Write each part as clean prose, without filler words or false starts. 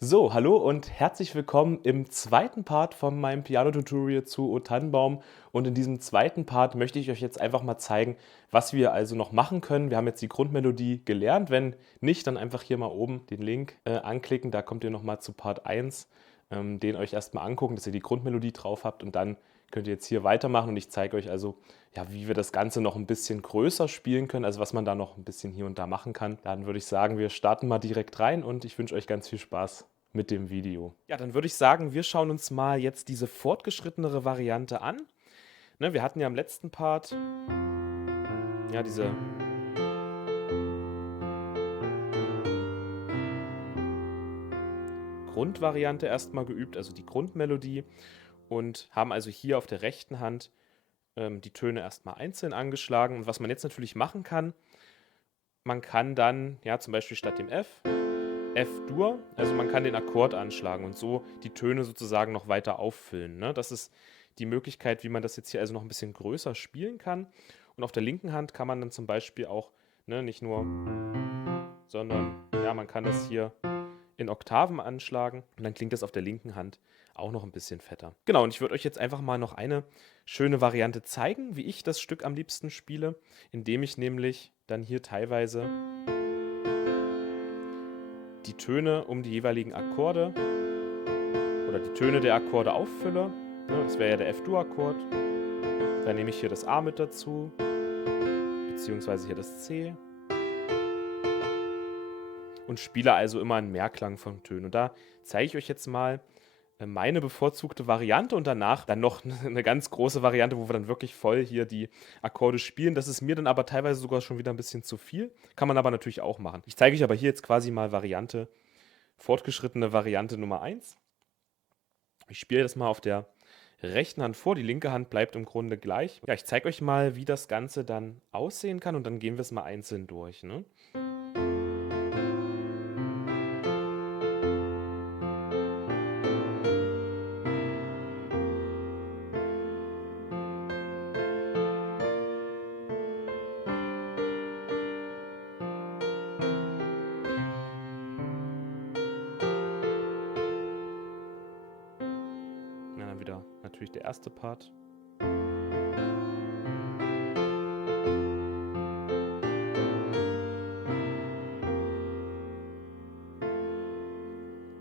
So, hallo und herzlich willkommen im zweiten Part von meinem Piano-Tutorial zu O Tannenbaum. Und in diesem zweiten Part möchte ich euch jetzt einfach mal zeigen, was wir also noch machen können. Wir haben jetzt die Grundmelodie gelernt. Wenn nicht, dann einfach hier mal oben den Link anklicken. Da kommt ihr nochmal zu Part 1, den euch erstmal angucken, dass ihr die Grundmelodie drauf habt. Und dann könnt ihr jetzt hier weitermachen und ich zeige euch also, ja, wie wir das Ganze noch ein bisschen größer spielen können, also was man da noch ein bisschen hier und da machen kann. Dann würde ich sagen, wir starten mal direkt rein und ich wünsche euch ganz viel Spaß mit dem Video. Ja, dann würde ich sagen, wir schauen uns mal jetzt diese fortgeschrittenere Variante an. Ne, wir hatten ja im letzten Part ja diese Grundvariante erstmal geübt, also die Grundmelodie, und haben also hier auf der rechten Hand die Töne erstmal einzeln angeschlagen. Und was man jetzt natürlich machen kann, man kann dann, ja, zum Beispiel statt dem F-Dur, also man kann den Akkord anschlagen und so die Töne sozusagen noch weiter auffüllen. Ne? Das ist die Möglichkeit, wie man das jetzt hier also noch ein bisschen größer spielen kann. Und auf der linken Hand kann man dann zum Beispiel auch, ne, nicht nur, sondern ja, man kann das hier in Oktaven anschlagen und dann klingt das auf der linken Hand auch noch ein bisschen fetter. Genau, und ich würde euch jetzt einfach mal noch eine schöne Variante zeigen, wie ich das Stück am liebsten spiele, indem ich nämlich dann hier teilweise die Töne um die jeweiligen Akkorde oder die Töne der Akkorde auffülle. Ne, das wäre ja der F-Dur-Akkord. Dann nehme ich hier das A mit dazu, beziehungsweise hier das C. Und spiele also immer einen Mehrklang von Tönen. Und da zeige ich euch jetzt mal meine bevorzugte Variante und danach dann noch eine ganz große Variante, wo wir dann wirklich voll hier die Akkorde spielen. Das ist mir dann aber teilweise sogar schon wieder ein bisschen zu viel. Kann man aber natürlich auch machen. Ich zeige euch aber hier jetzt quasi mal fortgeschrittene Variante Nummer 1. Ich spiele das mal auf der rechten Hand vor, die linke Hand bleibt im Grunde gleich. Ja, ich zeige euch mal, wie das Ganze dann aussehen kann und dann gehen wir es mal einzeln durch. Ne? Ja, dann wieder natürlich der erste Part.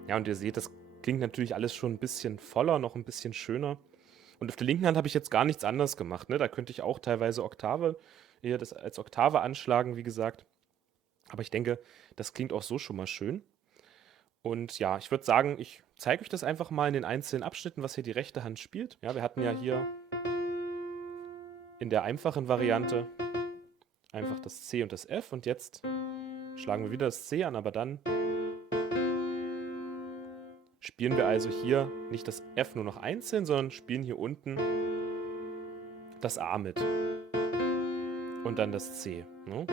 Ja, und ihr seht, das klingt natürlich alles schon ein bisschen voller, noch ein bisschen schöner. Und auf der linken Hand habe ich jetzt gar nichts anderes gemacht. Ne? Da könnte ich auch teilweise hier das als Oktave anschlagen, wie gesagt. Aber ich denke, das klingt auch so schon mal schön. Und ja, ich würde sagen, ich zeige euch das einfach mal in den einzelnen Abschnitten, was hier die rechte Hand spielt. Ja, wir hatten ja hier in der einfachen Variante einfach das C und das F und jetzt schlagen wir wieder das C an, aber dann spielen wir also hier nicht das F nur noch einzeln, sondern spielen hier unten das A mit und dann das C. Ne?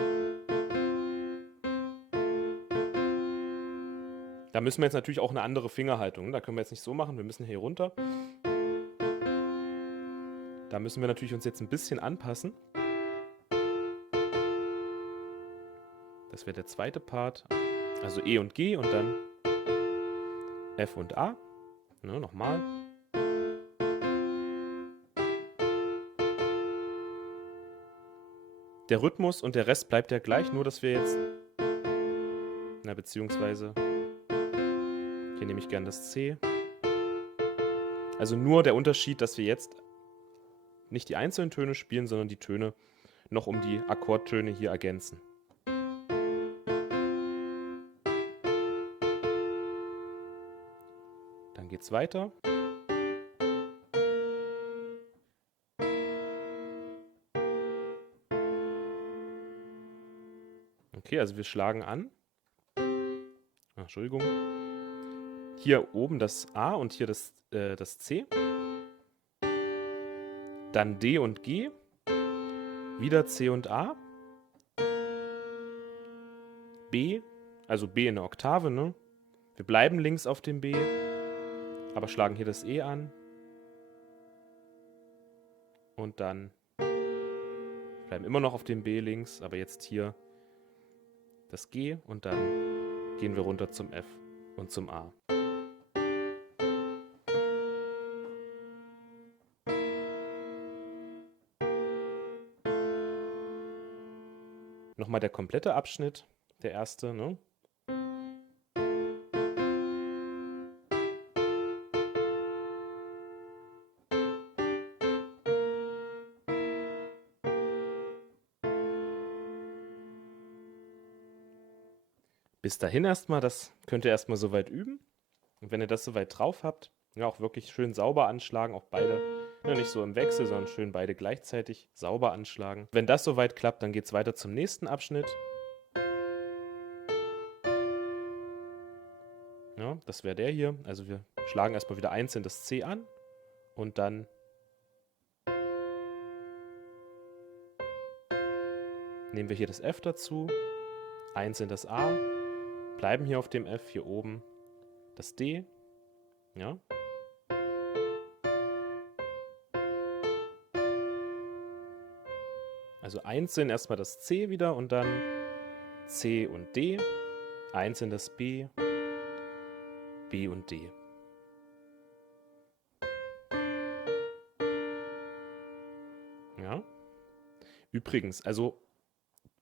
Da müssen wir jetzt natürlich auch eine andere Fingerhaltung. Ne? Da können wir jetzt nicht so machen, wir müssen hier runter. Da müssen wir natürlich uns jetzt ein bisschen anpassen. Das wäre der zweite Part. Also E und G und dann F und A. Ne, nochmal. Der Rhythmus und der Rest bleibt ja gleich, nur dass wir jetzt, na beziehungsweise, hier nehme ich gern das C. Also nur der Unterschied, dass wir jetzt nicht die einzelnen Töne spielen, sondern die Töne noch um die Akkordtöne hier ergänzen. Dann geht's weiter. Okay, also wir schlagen an. Entschuldigung. Hier oben das A und hier das C. Dann D und G. Wieder C und A. B, also B in der Oktave, ne? Wir bleiben links auf dem B, aber schlagen hier das E an. Und dann bleiben immer noch auf dem B links, aber jetzt hier das G und dann gehen wir runter zum F und zum A. Nochmal der komplette Abschnitt, der erste, ne? Bis dahin erstmal, das könnt ihr erstmal soweit üben. Und wenn ihr das soweit drauf habt, ja, auch wirklich schön sauber anschlagen, auch beide, ja, nicht so im Wechsel, sondern schön beide gleichzeitig sauber anschlagen. Wenn das soweit klappt, dann geht es weiter zum nächsten Abschnitt. Ja, das wäre der hier. Also wir schlagen erstmal wieder einzeln das C an und dann nehmen wir hier das F dazu, einzeln das A, bleiben hier auf dem F, hier oben das D, ja. Also einzeln erstmal das C wieder und dann C und D, einzeln das B, B und D. Ja. Übrigens, also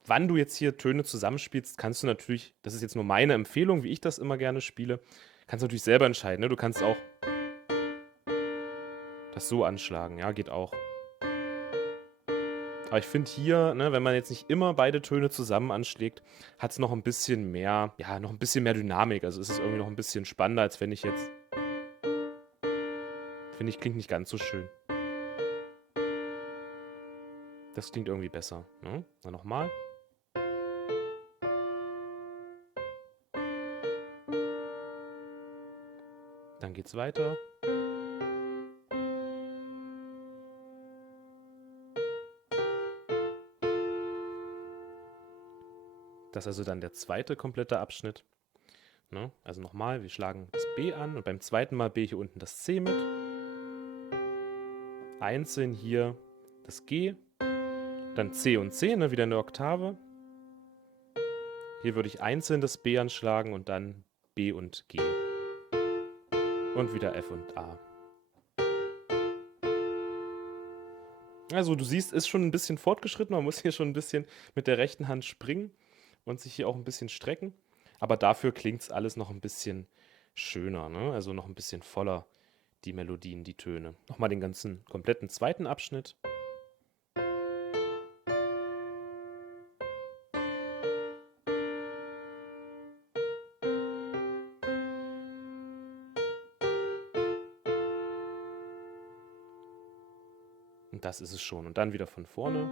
wann du jetzt hier Töne zusammenspielst, kannst du natürlich, das ist jetzt nur meine Empfehlung, wie ich das immer gerne spiele, kannst du natürlich selber entscheiden. Ne? Du kannst auch das so anschlagen, ja, geht auch. Aber ich finde hier, ne, wenn man jetzt nicht immer beide Töne zusammen anschlägt, hat es noch ein bisschen mehr, ja, noch ein bisschen mehr Dynamik. Also ist es irgendwie noch ein bisschen spannender, als wenn ich jetzt, finde ich, klingt nicht ganz so schön. Das klingt irgendwie besser. Ne? Dann nochmal. Dann geht's weiter. Das ist also dann der zweite komplette Abschnitt. Ne? Also nochmal, wir schlagen das B an und beim zweiten Mal B hier unten das C mit. Einzeln hier das G, dann C und C, ne? Wieder eine Oktave. Hier würde ich einzeln das B anschlagen und dann B und G. Und wieder F und A. Also du siehst, ist schon ein bisschen fortgeschritten. Man muss hier schon ein bisschen mit der rechten Hand springen und sich hier auch ein bisschen strecken. Aber dafür klingt es alles noch ein bisschen schöner, ne? Also noch ein bisschen voller, die Melodien, die Töne. Nochmal den ganzen kompletten zweiten Abschnitt. Und das ist es schon. Und dann wieder von vorne.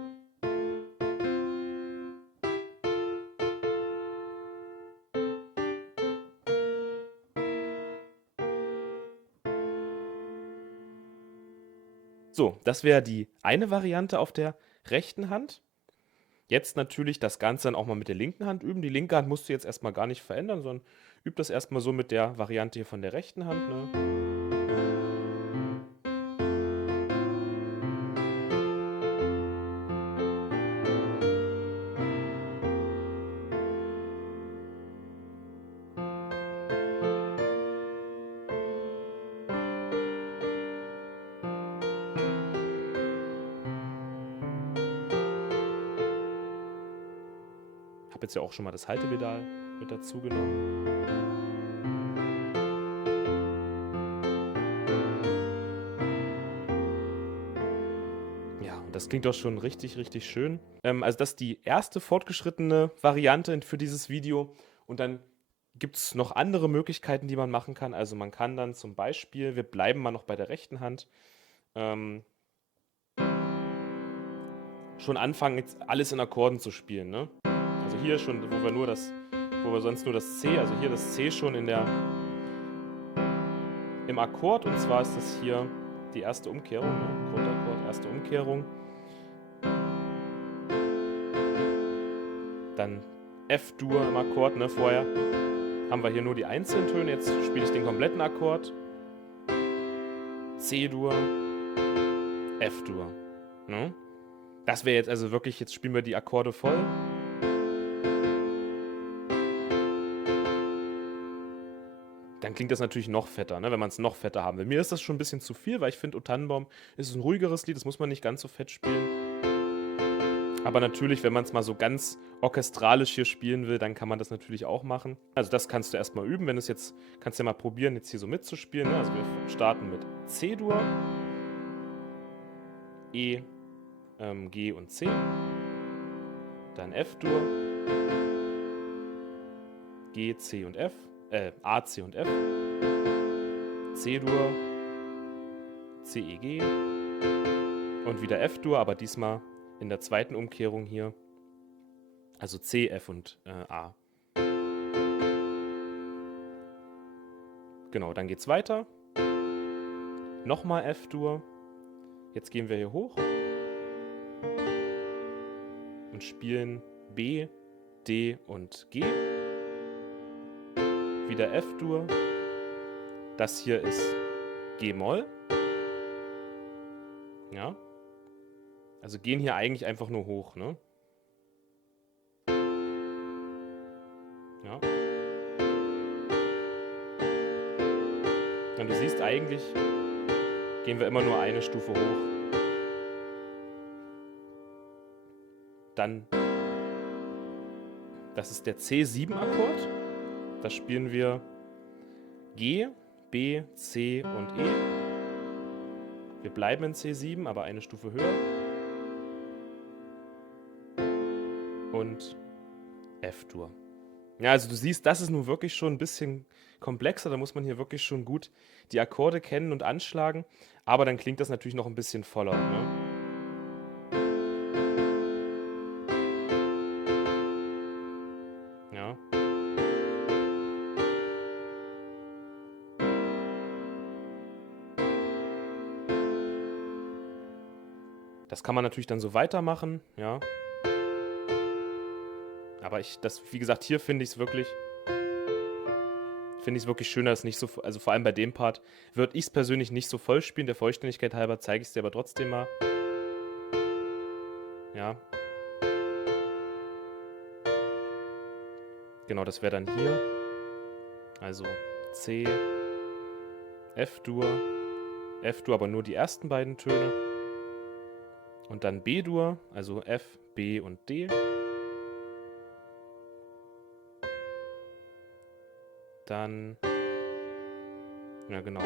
So, das wäre die eine Variante auf der rechten Hand. Jetzt natürlich das Ganze dann auch mal mit der linken Hand üben. Die linke Hand musst du jetzt erstmal gar nicht verändern, sondern üb das erstmal so mit der Variante hier von der rechten Hand. Ne? Ich habe jetzt ja auch schon mal das Haltepedal mit dazu genommen. Ja, und das klingt doch schon richtig, richtig schön. Also das ist die erste fortgeschrittene Variante für dieses Video. Und dann gibt es noch andere Möglichkeiten, die man machen kann. Also man kann dann zum Beispiel, wir bleiben mal noch bei der rechten Hand, schon anfangen, jetzt alles in Akkorden zu spielen. Ne? Also hier schon, wo wir sonst nur das C, also hier das C schon im Akkord, und zwar ist das hier die erste Umkehrung, ne? Grundakkord, erste Umkehrung. Dann F-Dur im Akkord, ne? Vorher haben wir hier nur die einzelnen Töne, jetzt spiele ich den kompletten Akkord. C-Dur, F-Dur. Ne? Das wäre jetzt also wirklich, jetzt spielen wir die Akkorde voll. Dann klingt das natürlich noch fetter, ne, wenn man es noch fetter haben will. Mir ist das schon ein bisschen zu viel, weil ich finde, O Tannenbaum ist ein ruhigeres Lied, das muss man nicht ganz so fett spielen. Aber natürlich, wenn man es mal so ganz orchestralisch hier spielen will, dann kann man das natürlich auch machen. Also das kannst du erstmal üben, wenn du es jetzt, kannst du ja mal probieren, jetzt hier so mitzuspielen. Ne? Also wir starten mit C-Dur, E, G und C, dann F-Dur, G, C und F, A, C und F, C-Dur, C, E, G und wieder F-Dur, aber diesmal in der zweiten Umkehrung hier, also C, F und A. Genau, dann geht's weiter. Nochmal F-Dur. Jetzt gehen wir hier hoch und spielen B, D und G. Wieder F-Dur. Das hier ist G-Moll. Ja. Also gehen hier eigentlich einfach nur hoch, ne? Ja. Und du siehst, eigentlich gehen wir immer nur eine Stufe hoch. Dann, das ist der C7-Akkord. Da spielen wir G, B, C und E. Wir bleiben in C7, aber eine Stufe höher. Und F-Dur. Ja, also du siehst, das ist nun wirklich schon ein bisschen komplexer. Da muss man hier wirklich schon gut die Akkorde kennen und anschlagen. Aber dann klingt das natürlich noch ein bisschen voller, ne? Ja. Das kann man natürlich dann so weitermachen, ja. Aber wie gesagt, hier finde ich es wirklich schön, dass es nicht so, also vor allem bei dem Part, würde ich es persönlich nicht so voll spielen. Der Vollständigkeit halber zeige ich es dir aber trotzdem mal. Ja. Genau, das wäre dann hier. Also C, F-Dur, F-Dur, aber nur die ersten beiden Töne. Und dann B-Dur, also F, B und D. Dann, ja genau,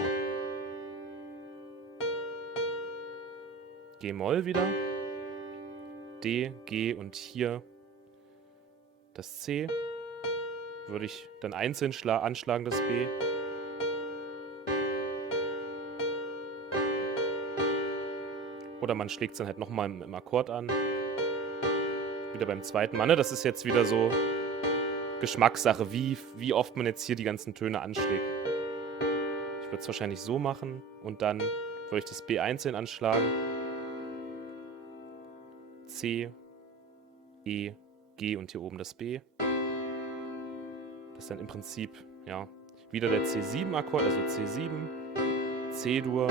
G-Moll wieder, D, G und hier das C. Würde ich dann einzeln anschlagen, das B. Oder man schlägt es dann halt nochmal im Akkord an. Wieder beim zweiten Mal, ne? Das ist jetzt wieder so Geschmackssache, wie oft man jetzt hier die ganzen Töne anschlägt. Ich würde es wahrscheinlich so machen und dann würde ich das B einzeln anschlagen. C, E, G und hier oben das B. Das ist dann im Prinzip, ja, wieder der C7-Akkord, also C7, C-Dur,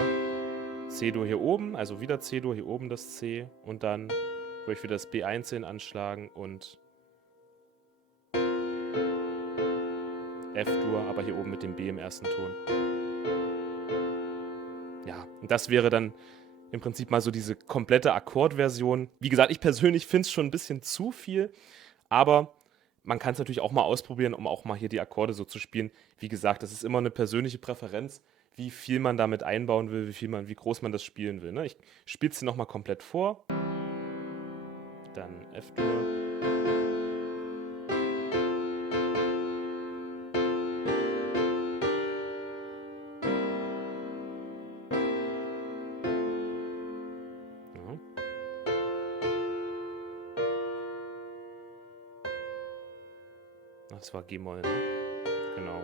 C-Dur hier oben, also wieder C-Dur, hier oben das C und dann würde ich wieder das B einzeln anschlagen und F-Dur, aber hier oben mit dem B im ersten Ton. Ja, und das wäre dann im Prinzip mal so diese komplette Akkordversion. Wie gesagt, ich persönlich finde es schon ein bisschen zu viel, aber man kann es natürlich auch mal ausprobieren, um auch mal hier die Akkorde so zu spielen. Wie gesagt, das ist immer eine persönliche Präferenz, wie viel man damit einbauen will, wie groß man das spielen will. Ne? Ich spiele es hier nochmal komplett vor. Dann F-Dur. Ja. Das war G-Moll, ne? Genau.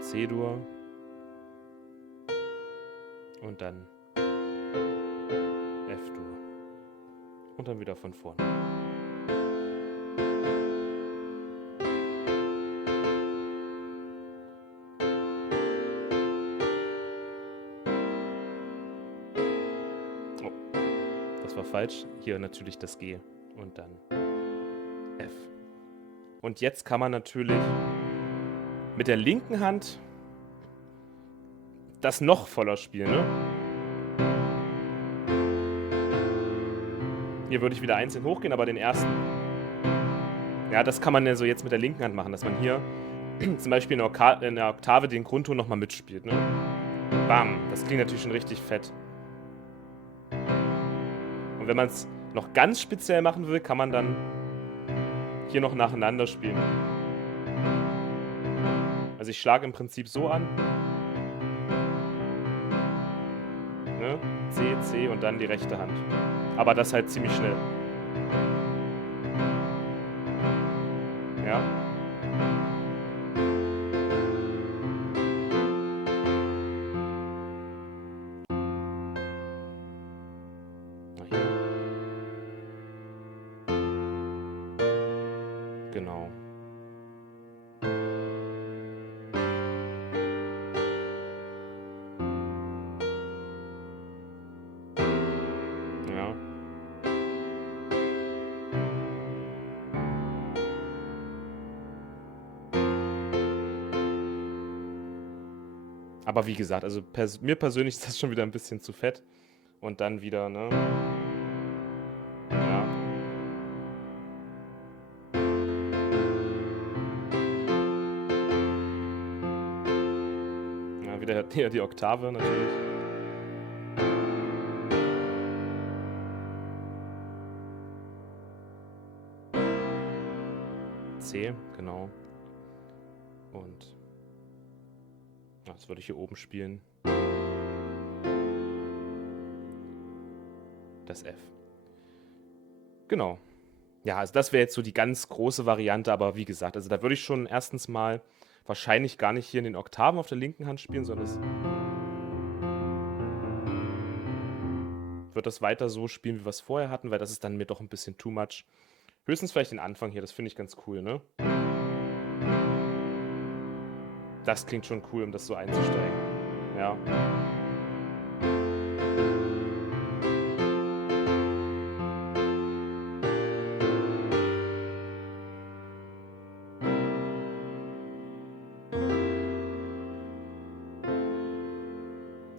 C-Dur. Und dann F-Dur. Und dann wieder von vorne. Oh, das war falsch. Hier natürlich das G und dann F. Und jetzt kann man natürlich mit der linken Hand das noch voller spielen, ne? Hier würde ich wieder einzeln hochgehen, aber den ersten. Ja, das kann man ja so jetzt mit der linken Hand machen, dass man hier zum Beispiel in der Oktave den Grundton nochmal mitspielt, ne? Bam, das klingt natürlich schon richtig fett. Und wenn man es noch ganz speziell machen will, kann man dann hier noch nacheinander spielen. Also ich schlage im Prinzip so an. Ne? C, C und dann die rechte Hand. Aber das halt ziemlich schnell. Ja. Na hier. Genau. Ja. Aber wie gesagt, also mir persönlich ist das schon wieder ein bisschen zu fett. Und dann wieder, ne? Ja. Ja, wieder hier die Oktave natürlich. C, genau. Und das würde ich hier oben spielen. Das F. Genau. Ja, also das wäre jetzt so die ganz große Variante, aber wie gesagt, also da würde ich schon erstens mal wahrscheinlich gar nicht hier in den Oktaven auf der linken Hand spielen, sondern wird das weiter so spielen, wie wir es vorher hatten, weil das ist dann mir doch ein bisschen too much. Höchstens vielleicht den Anfang hier, das finde ich ganz cool, ne? Das klingt schon cool, um das so einzusteigen. Ja.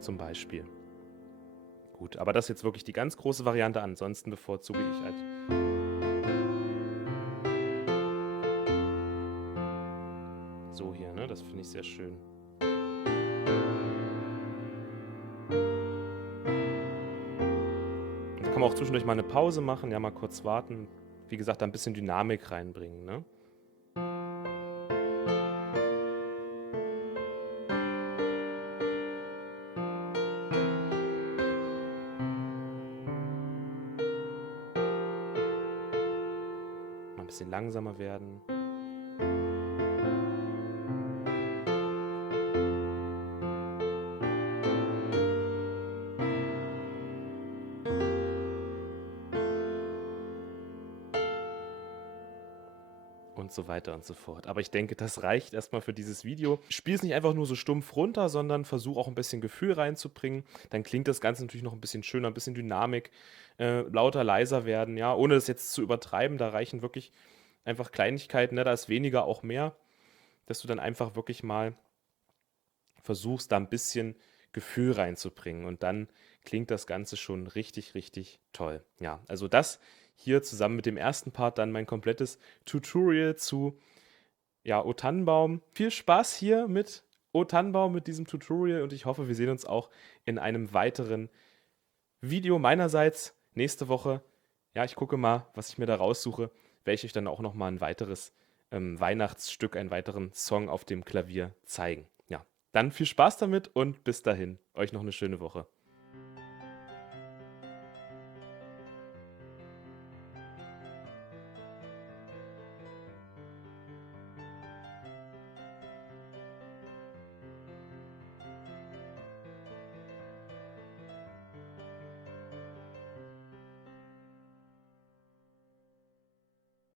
Zum Beispiel. Gut, aber das ist jetzt wirklich die ganz große Variante. Ansonsten bevorzuge ich halt so hier, ne? Das finde ich sehr schön. Und da kann man auch zwischendurch mal eine Pause machen, ja, mal kurz warten. Wie gesagt, da ein bisschen Dynamik reinbringen, ne? Mal ein bisschen langsamer werden. Und so weiter und so fort. Aber ich denke, das reicht erstmal für dieses Video. Spiel es nicht einfach nur so stumpf runter, sondern versuch auch ein bisschen Gefühl reinzubringen. Dann klingt das Ganze natürlich noch ein bisschen schöner, ein bisschen Dynamik, lauter, leiser werden, ja, ohne das jetzt zu übertreiben. Da reichen wirklich einfach Kleinigkeiten, ne? Da ist weniger auch mehr, dass du dann einfach wirklich mal versuchst, da ein bisschen Gefühl reinzubringen. Und dann klingt das Ganze schon richtig, richtig toll. Ja, also das hier zusammen mit dem ersten Part dann mein komplettes Tutorial zu, ja, O Tannenbaum. Viel Spaß hier mit O Tannenbaum, mit diesem Tutorial und ich hoffe, wir sehen uns auch in einem weiteren Video meinerseits nächste Woche. Ja, ich gucke mal, was ich mir da raussuche, werde ich euch dann auch nochmal ein weiteres Weihnachtsstück, einen weiteren Song auf dem Klavier zeigen. Ja, dann viel Spaß damit und bis dahin. Euch noch eine schöne Woche.